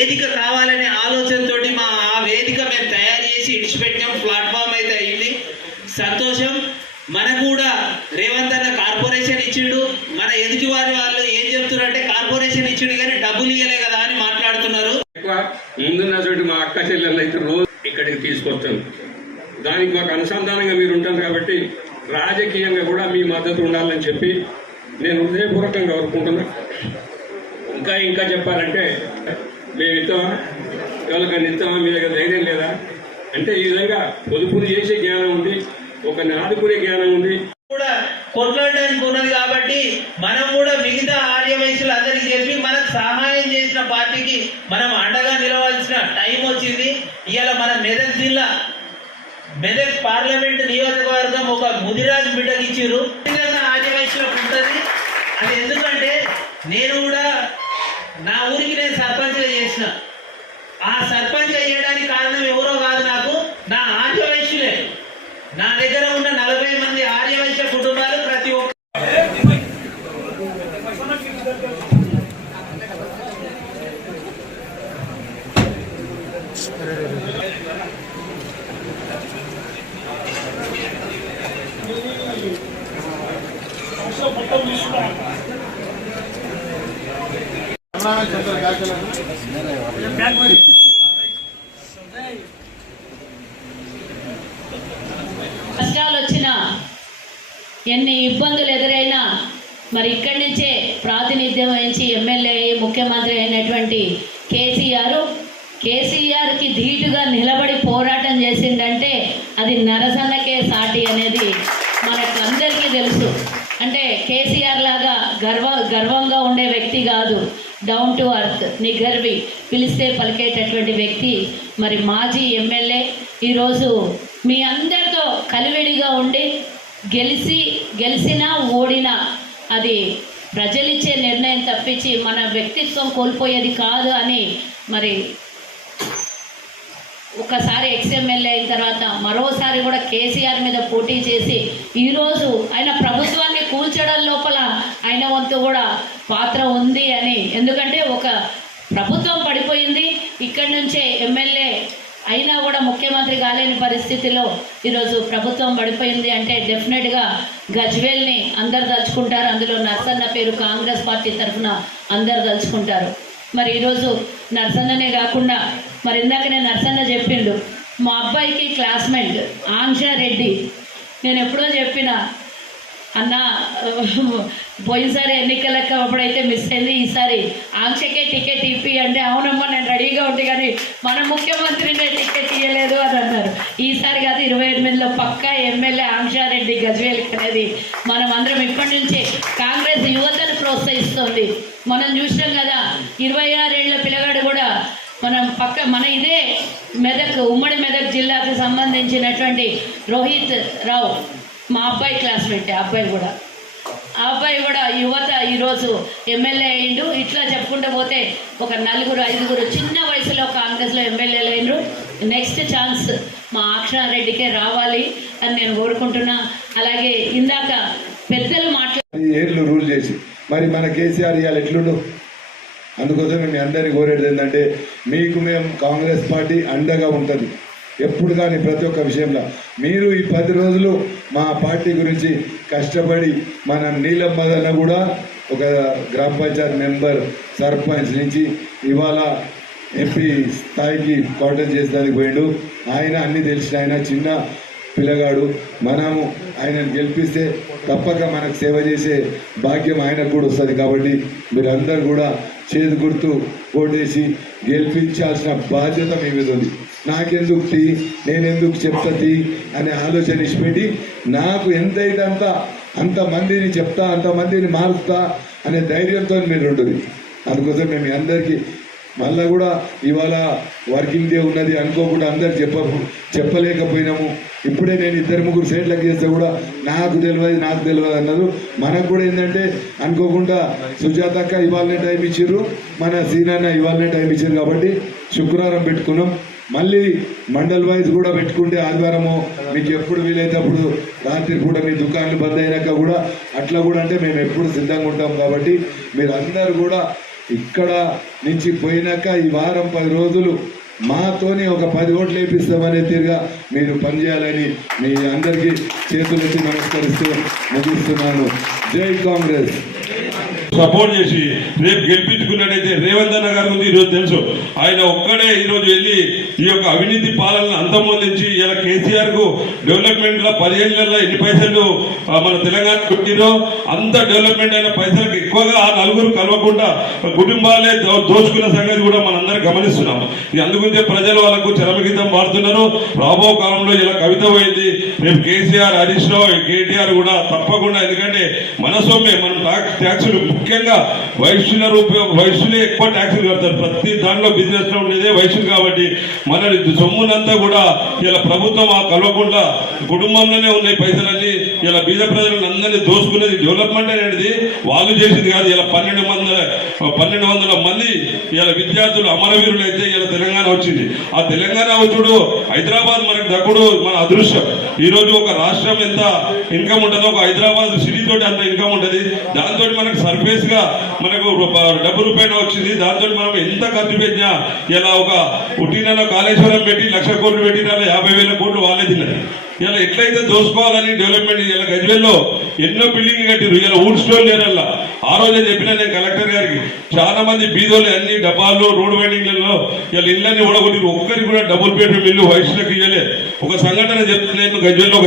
వేదిక కావాలనే ఆలోచనతో ఆ వేదిక మేము తయారు చేసి ఇడిచిపెట్టాం. ప్లాట్ఫామ్ అయితే అయింది, సంతోషం. మనకు కూడా రేవంత్ అన్న కార్పొరేషన్ ఇచ్చిండు. మన ఎదుటి వాళ్ళు ఏం చెప్తున్నారంటే కార్పొరేషన్ ఇచ్చిండు కానీ డబ్బులు ఇవ్వలే కదా అని మాట్లాడుతున్నారు. ముందున్న చోటు మా అక్క చెల్లెళ్ళు అయితే రోజు ఇక్కడికి తీసుకొస్తాం. దానికి మాకు అనుసంధానంగా మీరు ఉంటారు కాబట్టి రాజకీయంగా కూడా మీ మద్దతు ఉండాలని చెప్పి నేను హృదయపూర్వకంగా కోరుకుంటున్నా. ఇంకా చెప్పాలంటే మేము ఇస్తామా, ఎవరికైనా ఇస్తామా, మీ దగ్గర ధైర్యం లేదా అంటే ఈ విధంగా పొదుపులు చేసే జ్ఞానం ఉంది, ఒకరిని ఆదుకునే జ్ఞానం ఉంది, కూడా కొట్లాడడానికి ఉన్నది. కాబట్టి మనం కూడా మిగతా ఆర్య వయసులు అందరికి చెప్పి మనకు సహాయం చేసిన పార్టీకి మనం అండగా నిలవాల్సిన టైం వచ్చింది. ఇవాళ మన మెదక్ జిల్లా మెదక్ పార్లమెంట్ నియోజకవర్గం ఒక ముదిరాజు బిడ్డకి ఇచ్చిర్రు. ఆర్య వయసులకు ఉంటుంది. అది ఎందుకంటే నేను కూడా నా ఊరికి నేను సర్పంచ్గా చేసిన. ఆ సర్పంచ్ చేయడానికి కారణం ఎవరో కాదు, నాకు నా ఆర్య వయసులే. నా దగ్గర ఉన్న 40 మంది ఆర్యవైశ్య కుటుంబాలు ప్రతి ఒక్క కష్టాలు వచ్చినా ఎన్ని ఇబ్బందులు ఎదురైనా మరి ఇక్కడి నుంచే ప్రాతినిధ్యం వహించి ఎమ్మెల్యే ముఖ్యమంత్రి అయినటువంటి కేసీఆర్కి ధీటుగా నిలబడి పోరాటం చేసిందంటే అది నరసన్నకే సాటి అనేది మనకు అందరికీ తెలుసు. అంటే కేసీఆర్ లాగా గర్వంగా ఉండే వ్యక్తి కాదు, డౌన్ టు అర్త్, నిగర్వి, పిలిస్తే పలికేటటువంటి వ్యక్తి. మరి మాజీ ఎమ్మెల్యే ఈరోజు మీ అందరితో కలివిడిగా ఉండి గెలిచినా ఓడినా అది ప్రజలిచ్చే నిర్ణయం తప్పించి మన వ్యక్తిత్వం కోల్పోయేది కాదు అని మరి ఒకసారి ఎక్స్ఎమ్మెల్యే అయిన తర్వాత మరోసారి కూడా కేసీఆర్ మీద పోటీ చేసి ఈరోజు ఆయన ప్రభుత్వాన్ని కూల్చడం లోపల ఆయన వంతు కూడా పాత్ర ఉంది అని. ఎందుకంటే ఒక ప్రభుత్వం పడిపోయింది, ఇక్కడి నుంచే ఎమ్మెల్యే అయినా కూడా ముఖ్యమంత్రి కాలేని పరిస్థితిలో ఈరోజు ప్రభుత్వం పడిపోయింది అంటే డెఫినెట్గా గజ్వేల్ని అందరు తలుచుకుంటారు. అందులో నర్సన్న పేరు కాంగ్రెస్ పార్టీ తరఫున అందరు తలుచుకుంటారు. మరి ఈరోజు నర్సన్ననే కాకుండా మరి ఇందాకనే నర్సన్న చెప్పిండు, మా అబ్బాయికి క్లాస్మేట్ ఆంక్షారెడ్డి. నేను ఎప్పుడో చెప్పిన అన్న పోయినసారి ఎన్నికలకు అప్పుడైతే మిస్ అయింది, ఈసారి ఆంక్షకే టికెట్ ఇప్పి అంటే అవునమ్మా నేను రెడీగా ఉంది కానీ మన ముఖ్యమంత్రినే టికెట్ ఇవ్వలేదు అని అన్నారు. ఈసారి కాదు 28లో పక్కా ఎమ్మెల్యే ఆంక్షారెడ్డి గజ్వేల్ అనేది మనం అందరం ఇప్పటి నుంచే కాంగ్రెస్ యువతను ప్రోత్సహిస్తుంది. మనం చూసినాం కదా 26 ఏళ్ల పిల్లగాడు కూడా మన ఇదే మెదక్ ఉమ్మడి మెదక్ జిల్లాకు సంబంధించినటువంటి రోహిత్ రావు మా అబ్బాయి క్లాస్మేట్. ఆ అబ్బాయి కూడా యువత ఈరోజు ఎమ్మెల్యే అయిండు. ఇట్లా చెప్పుకుంటూ పోతే ఒక 4-5 చిన్న వయసులో కాంగ్రెస్లో ఎమ్మెల్యేలు అయిండ్రు. నెక్స్ట్ ఛాన్స్ మా ఆక్షారెడ్డికే రావాలి అని నేను కోరుకుంటున్నా. అలాగే ఇందాక పెద్దలు ఏళ్ళు రూల్ చేసి మరి మన కేసీఆర్ ఇవాళ ఎట్లుండు. అందుకోసం మీ అందరినీ కోరేది ఏంటంటే మీకు మేము కాంగ్రెస్ పార్టీ అండగా ఉంటుంది ఎప్పుడు కానీ ప్రతి ఒక్క విషయంలో. మీరు ఈ 10 రోజులు మా పార్టీ గురించి కష్టపడి మన నీలం మదన్న కూడా ఒక గ్రామ పంచాయతీ మెంబర్ సర్పంచ్ నుంచి ఇవాళ ఎంపీ స్థాయికి కాంటెస్ట్ చేసేదానికి పోయాడు. ఆయన అన్నీ తెలిసిన ఆయన చిన్న పిల్లగాడు. మనము ఆయనను గెలిపిస్తే తప్పక మనకు సేవ చేసే భాగ్యం ఆయనకు కూడా వస్తుంది. కాబట్టి మీరందరూ కూడా చేతి గుర్తు ఓటేసి గెలిపించాల్సిన బాధ్యత మీ మీద ఉంది. నాకెందుకు తీ, నేనెందుకు చెప్తా తీ అనే ఆలోచన ఇచ్చిపెట్టి నాకు ఎంతైతే అంతమందిని చెప్తా, అంతమందిని మారుస్తా అనే ధైర్యంతో మీరు ఉంటుంది. అందుకోసం మేము అందరికీ మళ్ళీ కూడా ఇవాళ వర్కింగ్ డే ఉన్నది అనుకోకుండా అందరు చెప్పలేకపోయినాము. ఇప్పుడే నేను 2-3 సైట్లకు చేస్తే కూడా నాకు తెలియదు అన్నారు. మనకు కూడా ఏంటంటే అనుకోకుండా సుజాతక్క ఇవాళనే టైం ఇచ్చారు, మన సీనన్న ఇవాళనే టైం ఇచ్చారు. కాబట్టి శుక్రవారం పెట్టుకున్నాం. మళ్ళీ మండల్ వైజ్ కూడా పెట్టుకుంటే ఆదివారము మీకు ఎప్పుడు వీలైతే అప్పుడు రాత్రి కూడా మీ దుకాణాలు బంద్ అయినాక కూడా అట్లా కూడా అంటే మేము ఎప్పుడు సిద్ధంగా ఉంటాం. కాబట్టి మీరు అందరూ కూడా ఇక్కడ నుంచి పోయినాక ఈ వారం 10 రోజులు మాతోని ఒక 10 ఓట్లు వేపిస్తామనే తీరుగా మీరు పనిచేయాలని మీ అందరికీ చేతులెత్తి నమస్కరిస్తూ ముగిస్తున్నాను. జై కాంగ్రెస్. సపోర్ట్ చేసి రేపు గెలిపించుకున్నట్టయితే రేవంత్ అన్న గారి గురించి ఈరోజు తెలుసు. ఆయన ఒక్కడే ఈరోజు వెళ్ళి ఈ యొక్క అవినీతి పాలనను అంతమొందించి ఇలా కేసీఆర్ కు డెవలప్మెంట్ లో 10 ఏళ్లలో ఎన్ని పైసలు మన తెలంగాణ పెట్టిరో అంత డెవలప్మెంట్ అయిన పైసలకు ఎక్కువగా ఆ నలుగురు కలవకుండా కుటుంబాలే దోచుకున్న సంగతి కూడా మనందరం గమనిస్తున్నాం. అందుగురించే ప్రజలు వాళ్ళకు చరమగీతం పాడుతున్నారు. రాబో కాలంలో ఇలా కవిత పోయింది. రేపు కేసీఆర్, హరీష్ రావు, కేటీఆర్ కూడా తప్పకుండా, ఎందుకంటే మన సొమ్మే మనం ట్యాక్సులు ముఖ్యంగా వైశ్యులే ఎక్కువ ట్యాక్సులు కడతారు. ప్రతి దాంట్లో బిజినెస్ లో ఉండేదే వైశ్యులు కాబట్టి మన సొమ్మునంతా కూడా ఇలా ప్రభుత్వం ఆ కలవకుండా కుటుంబంలోనే ఉన్నాయి పైసలన్నీ. ఇలా బీద ప్రజలను అందరినీ దోసుకునేది డెవలప్మెంట్ అనేది వాళ్ళు చేసింది కాదు. ఇలా 1200 మంది ఇలా విద్యార్థులు అమరవీరులు అయితే ఇలా తెలంగాణ వచ్చింది. ఆ తెలంగాణ వచ్చుడు హైదరాబాద్ మనకు దక్కుడు మన అదృష్టం. ఈ రోజు ఒక రాష్ట్రం ఎంత ఇన్కమ్ ఉంటుందో ఒక హైదరాబాద్ సిటీ తోటి అంత ఇన్కమ్ ఉంటుంది. దాంతో మనకు సర్ఫేస్ గా మనకు ₹1 వచ్చింది. దాంతో మనం ఎంత ఖర్చు పెట్టినా ఇలా ఒక పుట్టిన కాళేశ్వరం పెట్టి 1,00,000 కోట్లు పెట్టినా 50,000 కోట్లు వాళ్ళే తిన్నారు. ఇలా ఎట్లయితే దోసుకోవాలని డెవలప్మెంట్ ఇలా గజ్వేల్లో ఎన్నో బిల్డింగ్ కట్టిరు. ఇలా వుడ్ స్టోన్ లేరల్లా. ఆ రోజే చెప్పినా నేను కలెక్టర్ గారికి, చాలా మంది బీదోళ్ళు అన్ని డబ్బాల్లో రోడ్ వైండింగ్లలో ఇలా ఇళ్ళని ఊడగొట్టి ఒక్కరికి కూడా డబుల్ బెడ్రూమ్ ఇల్లు వయసులకు ఇవ్వలేదు. ఒక సంఘటన చెప్తే నేను గజ్వేల్లో